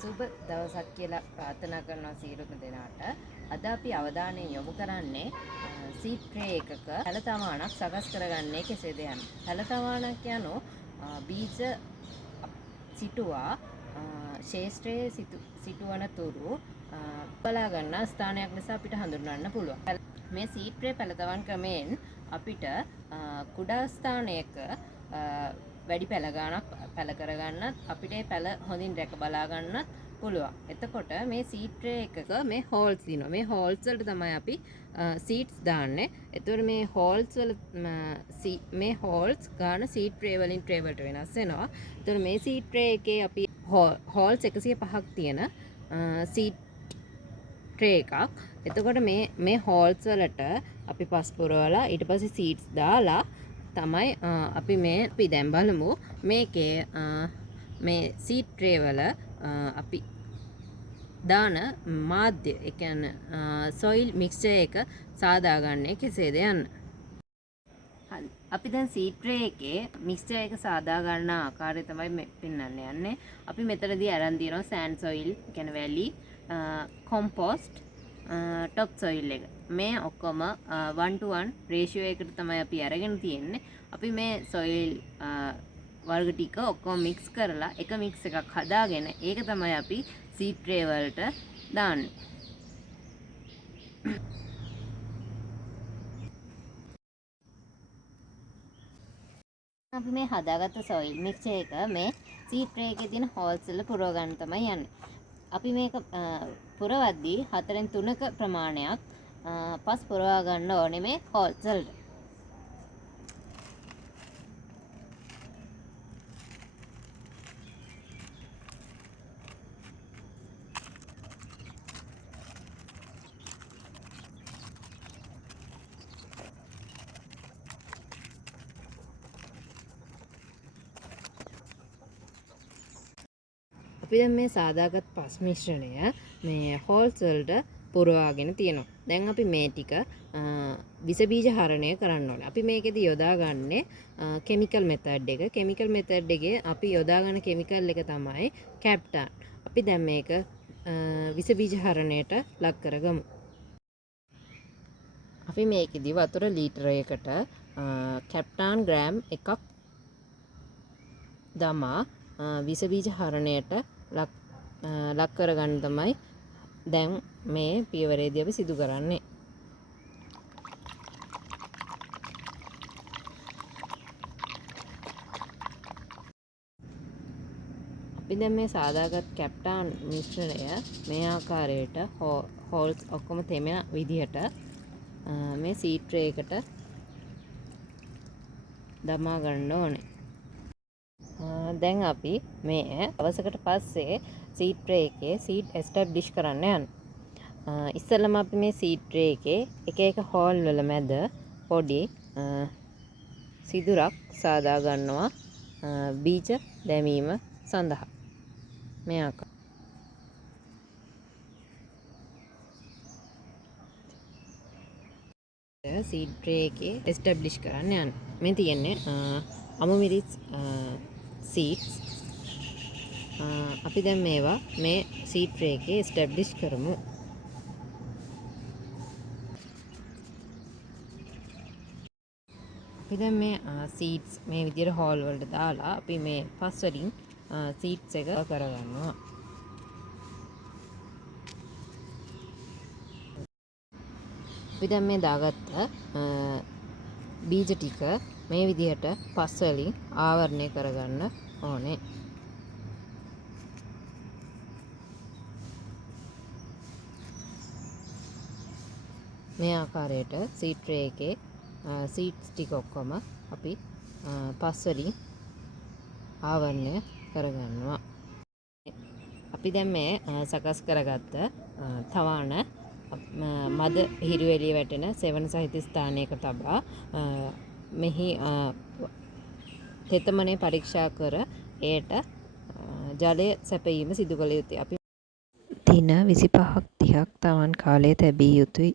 සුබ දවසක් කියලා ප්‍රාර්ථනා කරනවා සියලුම දෙනාට. අද අපි අවධානය යොමු කරන්නේ සීඩ් ට්‍රේ එකක පැලතමානක් සකස් කරගන්නේ කෙසේද යන්න. පැලතමානක් යනු බීජ සිටුවා ශේෂ්ත්‍රයේ සිටුවන තුරු බලා ගන්න ස්ථානයක් ලෙස අපිට හඳුන්වන්න පුළුවන්. මේ සීඩ් ට්‍රේ පැලතවන් ක්‍රමයෙන් අපිට කුඩා ස්ථානයක වැඩි පැල ගානක් පැල කරගන්නත් අපිට පැල හොඳින් රැක බලා ගන්නත් පුළුවන්. එතකොට මේ සීඩ් ට්‍රේ එකක මේ හෝල්ස් දිනවා. මේ හෝල්ස් වලට තමයි අපි සීඩ්ස් දාන්නේ. එතකොට මේ හෝල්ස් වල මේ හෝල්ස් ගාන සීඩ් ට්‍රේ වලින් ට්‍රේ වලට වෙනස් වෙනවා. එතකොට මේ සීඩ් ට්‍රේ එකේ අපි හෝල්ස් 105ක් තියෙන සීඩ් ට්‍රේ එකක්. එතකොට මේ හෝල්ස් වලට අපි පස් පුරවලා ඊට පස්සේ සීඩ්ස් දාලා තමයි අපි දැන් බලමු මේකේ මේ සීඩ් ට්‍රේ වල අපි දාන මාධ්‍ය ඒ කියන්නේ සොයිල් මික්ස්චර් එක සාදාගන්නේ කෙසේද යන්න. හරි. අපි දැන් සීඩ් ට්‍රේ එකේ මික්ස්චර් එක සාදා ගන්න ආකාරය තමයි පෙන්වන්න යන්නේ. අපි මෙතනදී අරන් දිනවා සෑන්ඩ් සොයිල්, කියන්නේ වැලි, කොම්පෝස්ට්, ටොප් සොයිල් එක. මේ ඔක්කොම 1:1 රේෂියෝ එකකට තමයි අපි අරගෙන තියෙන්නේ. අපි මේ සොයිල් වර්ග ටික ඔක්කොම මික්ස් කරලා එක මික්ස් එකක් හදාගෙන ඒක තමයි අපි සීඩ් ට්‍රේ වලට දාන්නේ. අපි මේ හදාගත්ත සොයිල් මික්ස්චර් එක මේ සීඩ් ට්‍රේ එකේ තියෙන හෝල්ස් වල පුරව ගන්න තමයි යන්නේ. අපි මේක පුරවද්දී 4න් 3ක ප්‍රමාණයක් පස් පුරවා ගන්න ඕනේ මේ හෝල්ස් වලට. අපි දැන් මේ සාදාගත් පස් මිශ්‍රණය මේ හෝල්ස් වලට පුරවාගෙන තියෙනවා. දැන් අපි මේ ටික විස බීජ හරණය කරන්න ඕනේ. අපි මේකෙදි යොදාගන්නේ කෙමිකල් මෙතඩ් එක. කෙමිකල් මෙතඩ් එකේ අපි යොදාගන්න කෙමිකල් එක තමයි කැප්ටාන්. අපි දැන් මේක විස බීජ හරණයට ලක් කරගමු. අපි මේකෙදි වතුර ලීටරයකට කැප්ටාන් ග්‍රෑම් 1ක් දමා විස බීජ හරණයට ලක් කරගන්න තමයි දැන් මේ පියවරේදී අපි සිදු කරන්නේ. අපි දැන් මේ සාදාගත් කැප්ටාන් මිශ්‍රණය මේ ආකාරයට හෝල්ස් ඔක්කොම තෙමෙන විදිහට මේ සීඩ් ට්‍රේ එකට දමා ගන්න ඕනේ. දැන් අපි මේ අවසකට පස්සේ සීඩ් ට්‍රේ එකේ සීඩ් එස්ටැබ්ලිෂ් කරන්න යනවා. ඉස්සෙල්ලම අපි මේ සීඩ් ට්‍රේ එකේ එක එක හෝල් වල මැද පොඩි සිදුරක් සාදා ගන්නවා බීජ දැමීම සඳහා. මේ ආකාරයට සීඩ් ට්‍රේ එකේ එස්ටැබ්ලිෂ් කරන්න යන්න. මේ තියෙන්නේ අමුමිරිස් සීඩ්ස්. අපි දැන් මේවා මේ සීඩ් ට්‍රේ එකේ එස්ටැබ්ලිෂ් කරමු. අපි දැන් මේ සීඩ්ස් මේ විදිහට හෝල් වලට දාලා අපි මේ පස් වලින් සීඩ්ස් එක කරගන්නවා. අපි දැන් මේ දාගත්ත බීජ ටික මේ විදිහට පස් වලින් ආවරණය කරගන්න ඕනේ. මේ ආකාරයට සීඩ් ට්‍රේ එකේ සීඩ්ස් ටික ඔක්කොම අපි පස් වලින් ආවරණය කරගන්නවා. අපි දැන් මේ සකස් කරගත්ත තවාන මද හිරු එළිය වැටෙන සෙවන සහිත ස්ථානයක තබා මෙහි තෙතමනය පරීක්ෂා කර එයට ජලය සැපයීම සිදු කළ යුතුයි. අපි දින 25ක් 30ක් තවන් කාලය තැබිය යුතුයි.